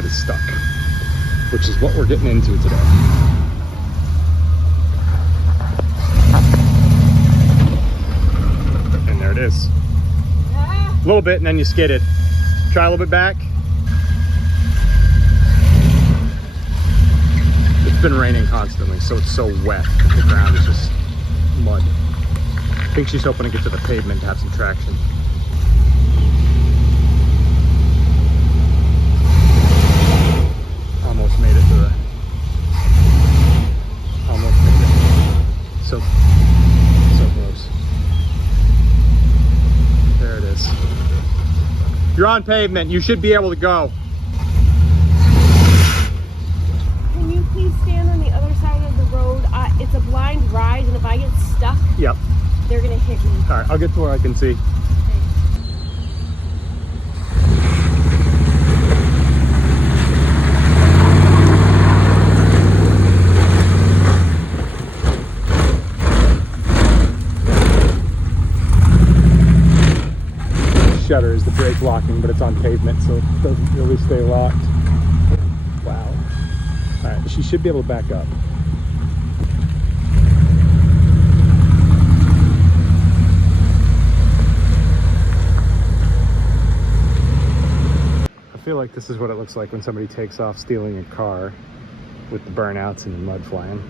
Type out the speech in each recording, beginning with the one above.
side is stuck, which is what we're getting into today. And there it is. A little bit and then you skid it. Try a little bit back. It's been raining constantly, so it's so wet. The ground is just mud. I think she's hoping to get to the pavement to have some traction. Almost made it to the... Almost made it. So close. There it is. You're on pavement. You should be able to go. Can you please stand on the other side of the road? It's a blind rise, and if I get stuck, Yep. they're gonna hit me. All right, I'll get to where I can see. Shutter is the brake locking, but it's on pavement, so it doesn't really stay locked. Wow. All right, she should be able to back up. I feel like this is what it looks like when somebody takes off stealing a car with the burnouts and the mud flying.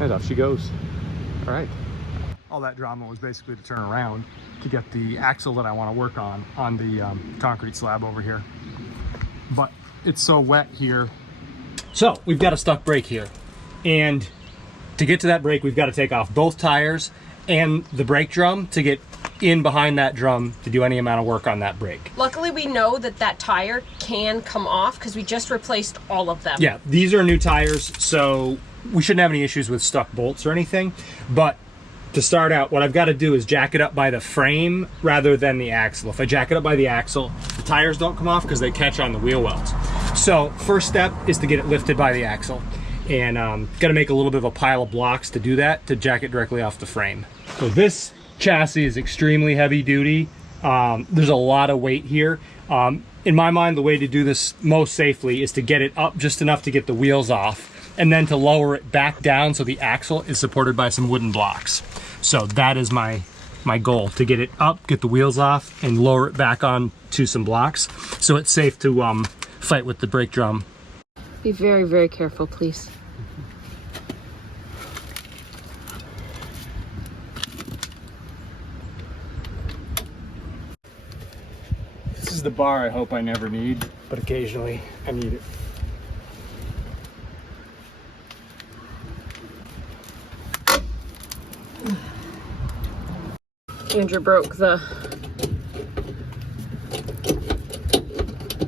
And off she goes. All right. All that drama was basically to turn around to get the axle that I want to work on the concrete slab over here. But it's so wet here. So we've got a stuck brake here. And to get to that brake, we've got to take off both tires and the brake drum to get in behind that drum to do any amount of work on that brake. Luckily, we know that that tire can come off because we just replaced all of them. Yeah, these are new tires, so we shouldn't have any issues with stuck bolts or anything. But to start out, what I've got to do is jack it up by the frame rather than the axle. If I jack it up by the axle, the tires don't come off because they catch on the wheel wells. So first step is to get it lifted by the axle. And got to make a little bit of a pile of blocks to do that, to jack it directly off the frame. So this chassis is extremely heavy duty. There's a lot of weight here. In my mind, the way to do this most safely is to get it up just enough to get the wheels off, and then to lower it back down so the axle is supported by some wooden blocks. So that is my goal, to get it up, get the wheels off, and lower it back on to some blocks so it's safe to fight with the brake drum. Be very, very careful, please. This is the bar I hope I never need, but occasionally I need it. Andrew broke the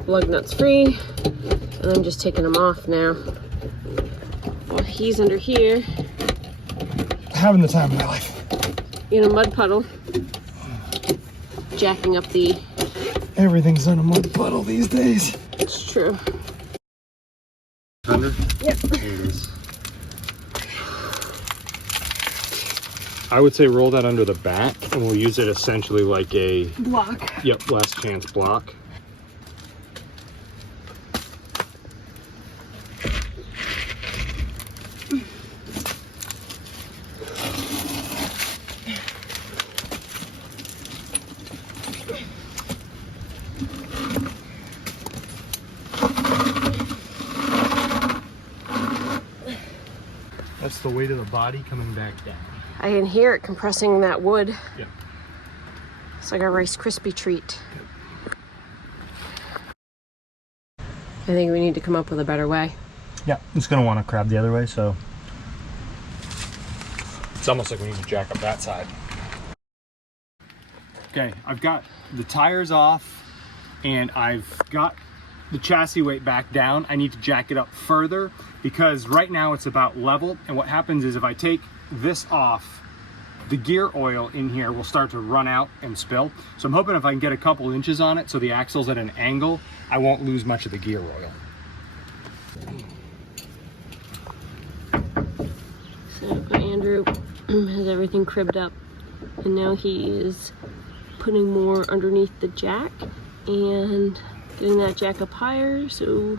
lug nuts free, and I'm just taking them off now. While he's under here, Having the time of my life. in a mud puddle, jacking up the... Everything's on a mud puddle these days. It's true. Under? Yep. There it is. I would say roll that under the back, and we'll use it essentially like a... Block. Yep, last chance block. That's the weight of the body coming back down. I can hear it compressing that wood. Yeah. It's like a Rice Krispie treat. I think we need to come up with a better way. Yeah, it's gonna want to crab the other way, so it's almost like we need to jack up that side. Okay, I've got the tires off and I've got the chassis weight back down. I need to jack it up further because right now it's about level, and what happens is if I take this off, the gear oil in here will start to run out and spill. So I'm hoping if I can get a couple inches on it so the axle's at an angle, I won't lose much of the gear oil. So Andrew has everything cribbed up. And now he is putting more underneath the jack and getting that jack up higher so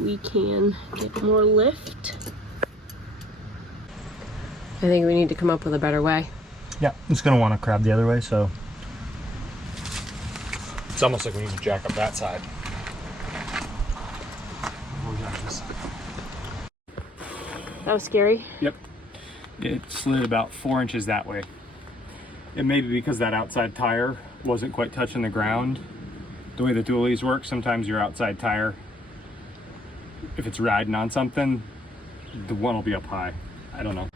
we can get more lift. I think we need to come up with a better way. Yeah, it's gonna want to crab the other way, so it's almost like we need to jack up that side. We'll jack this side. That was scary. Yep. It slid about 4 inches that way. It may be because that outside tire wasn't quite touching the ground. The way the dualies work, sometimes your outside tire, if it's riding on something, the one will be up high. I don't know.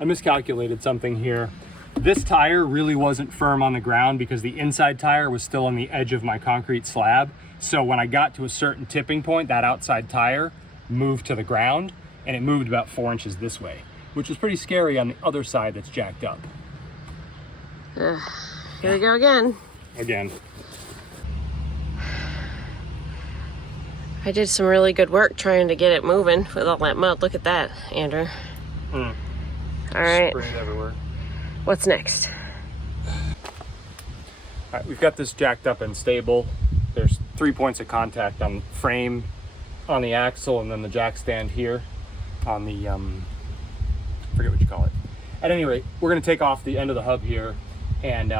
I miscalculated something here. This tire really wasn't firm on the ground because the inside tire was still on the edge of my concrete slab. So when I got to a certain tipping point, that outside tire moved to the ground, and it moved about 4 inches this way, which was pretty scary on the other side that's jacked up. Here we go again. Again. I did some really good work trying to get it moving with all that mud. Look at that, Andrew. All right. Sprayed everywhere. What's next? All right, we've got this jacked up and stable. There's 3 points of contact on the frame, on the axle, and then the jack stand here on the, I forget what you call it. At any rate, we're gonna take off the end of the hub here, and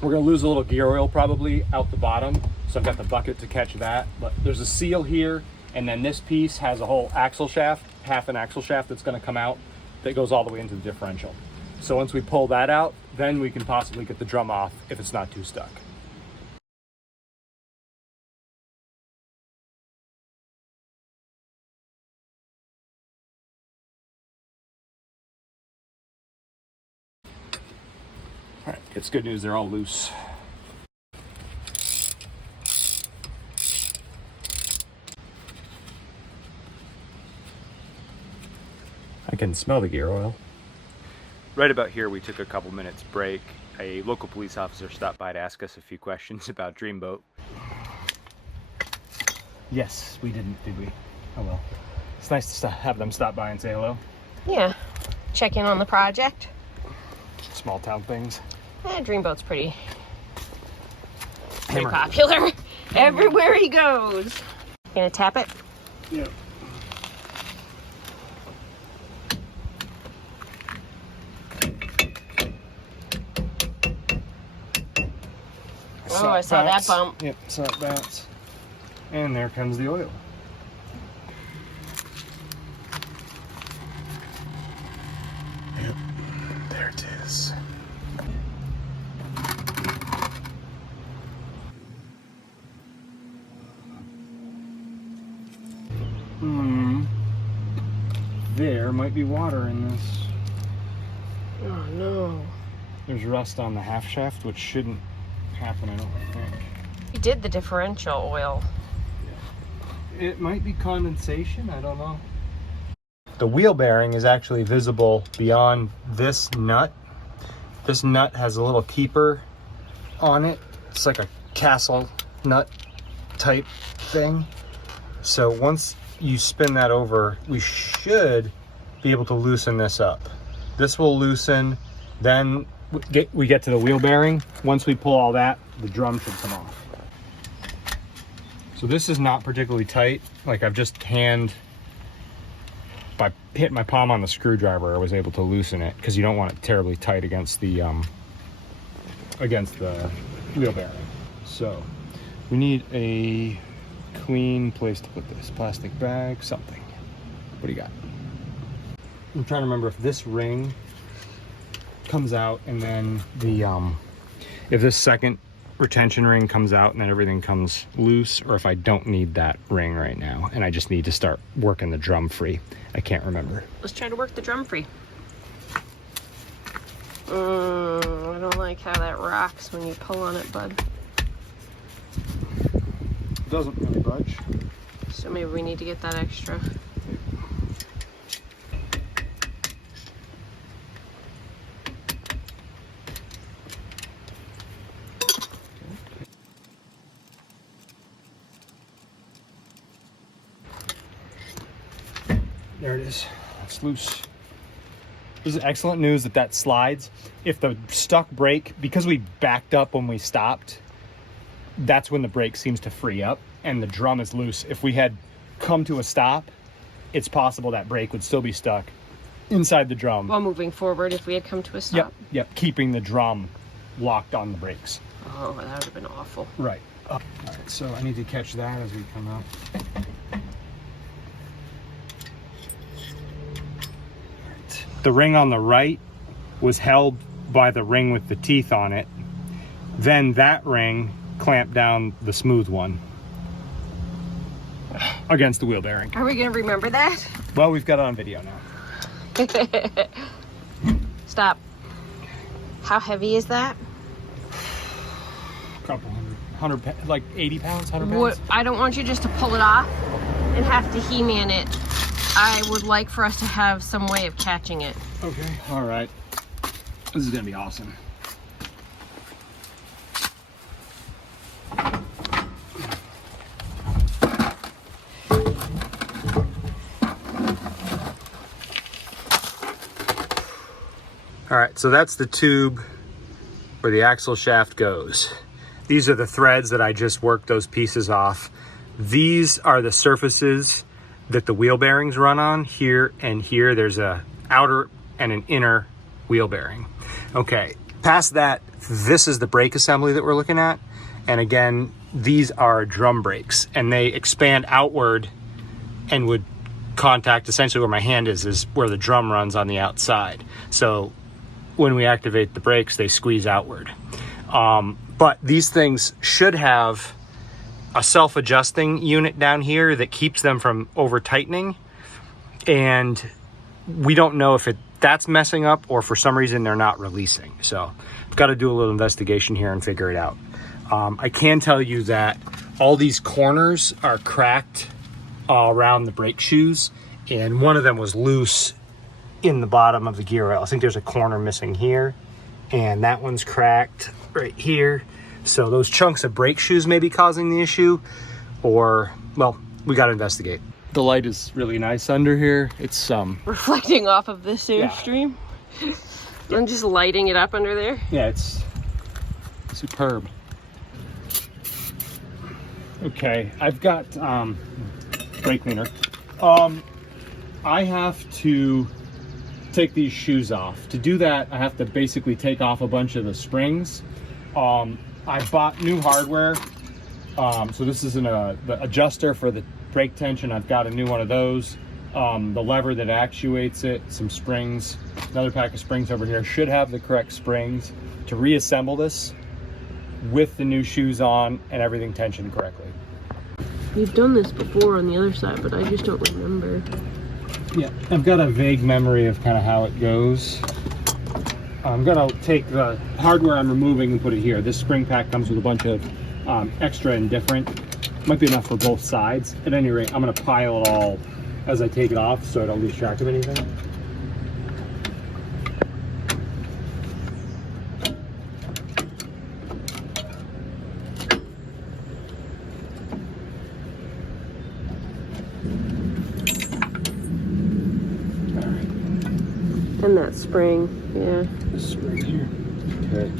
we're gonna lose a little gear oil probably out the bottom. So I've got the bucket to catch that, but there's a seal here, and then this piece has a whole axle shaft, half an axle shaft that's gonna come out that goes all the way into the differential. So once we pull that out, then we can possibly get the drum off if it's not too stuck. All right, it's good news, they're all loose. I can smell the gear oil. Right about here, we took a couple minutes break. A local police officer stopped by to ask us a few questions about Dreamboat. Yes, we didn't, did we? Oh well. It's nice to have them stop by and say hello. Yeah, check in on the project. Small town things. Dreamboat's pretty popular. Everywhere he goes. Gonna tap it? Yeah. Oh, I saw that bump. Yep, saw it bounce. And there comes the oil. Yep, there it is. There might be water in this. Oh no. There's rust on the half shaft, which shouldn't happen, I don't think. You did the differential oil. It might be condensation, I don't know. The wheel bearing is actually visible beyond this nut. This nut has a little keeper on it. It's like a castle nut type thing. So once you spin that over, we should be able to loosen this up. This will loosen, then we get to the wheel bearing. Once we pull all that, the drum should come off. So this is not particularly tight. Like I've just by hitting my palm on the screwdriver, I was able to loosen it because you don't want it terribly tight against the wheel bearing. So we need a clean place to put this. Plastic bag, something. What do you got? I'm trying to remember if this ring comes out and then the if this second retention ring comes out and then everything comes loose, or if I don't need that ring right now and I just need to start working the drum free. I can't remember. Let's try to work the drum free. I don't like how that rocks when you pull on it, bud. It doesn't really budge. So maybe we need to get that extra. There it is. It's loose. This is excellent news that slides. If the stuck brake, because we backed up when we stopped, that's when the brake seems to free up and the drum is loose. If we had come to a stop, it's possible that brake would still be stuck inside the drum. While moving forward, if we had come to a stop. Yep, keeping the drum locked on the brakes. Oh, that would have been awful. Right. All right, so I need to catch that as we come out. The ring on the right was held by the ring with the teeth on it. Then that ring clamped down the smooth one against the wheel bearing. Are we gonna remember that? Well, we've got it on video now. Stop. How heavy is that? A couple hundred, like 80 pounds, 100 pounds. I don't want you just to pull it off and have to He-Man it. I would like for us to have some way of catching it. Okay, all right. This is gonna be awesome. All right, so that's the tube where the axle shaft goes. These are the threads that I just worked those pieces off. These are the surfaces that the wheel bearings run on. Here and here, there's a outer and an inner wheel bearing. Okay, past that, this is the brake assembly that we're looking at. And again, these are drum brakes and they expand outward and would contact essentially where my hand is where the drum runs on the outside. So when we activate the brakes, they squeeze outward. But these things should have a self-adjusting unit down here that keeps them from over tightening. And we don't know if that's messing up or for some reason they're not releasing. So I've got to do a little investigation here and figure it out. I can tell you that all these corners are cracked around the brake shoes, and one of them was loose in the bottom of the gear rail. I think there's a corner missing here, and that one's cracked right here. So those chunks of brake shoes may be causing the issue, or, well, we got to investigate. The light is really nice under here. It's reflecting off of this Airstream. Yeah. I'm just lighting it up under there. Yeah, it's superb. Okay, I've got brake cleaner. I have to take these shoes off. To do that, I have to basically take off a bunch of the springs. I bought new hardware. So this is the adjuster for the brake tension. I've got a new one of those. The lever that actuates it, some springs, another pack of springs over here. Should have the correct springs to reassemble this with the new shoes on and everything tensioned correctly. We've done this before on the other side, but I just don't remember. Yeah, I've got a vague memory of kind of how it goes. I'm gonna take the hardware I'm removing and put it here. This spring pack comes with a bunch of extra and different. Might be enough for both sides. At any rate, I'm gonna pile it all as I take it off so I don't lose track of anything. And that spring, yeah. This spring here. Okay.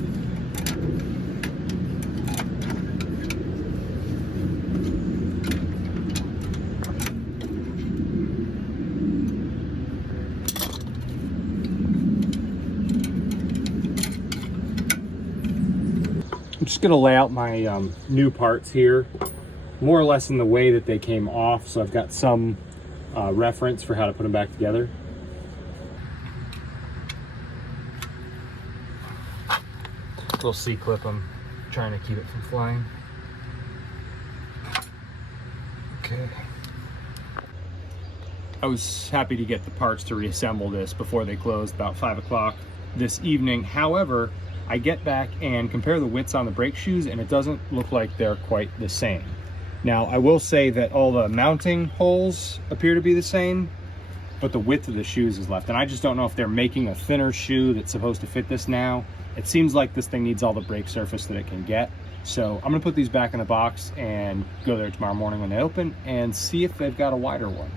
I'm just going to lay out my new parts here, more or less in the way that they came off, so I've got some reference for how to put them back together. Little C-clip, I'm trying to keep it from flying. Okay. I was happy to get the parts to reassemble this before they closed about 5 o'clock this evening. However, I get back and compare the widths on the brake shoes and it doesn't look like they're quite the same. Now, I will say that all the mounting holes appear to be the same, but the width of the shoes is left. And I just don't know if they're making a thinner shoe that's supposed to fit this now. It seems like this thing needs all the brake surface that it can get. So I'm gonna put these back in the box and go there tomorrow morning when they open and see if they've got a wider one.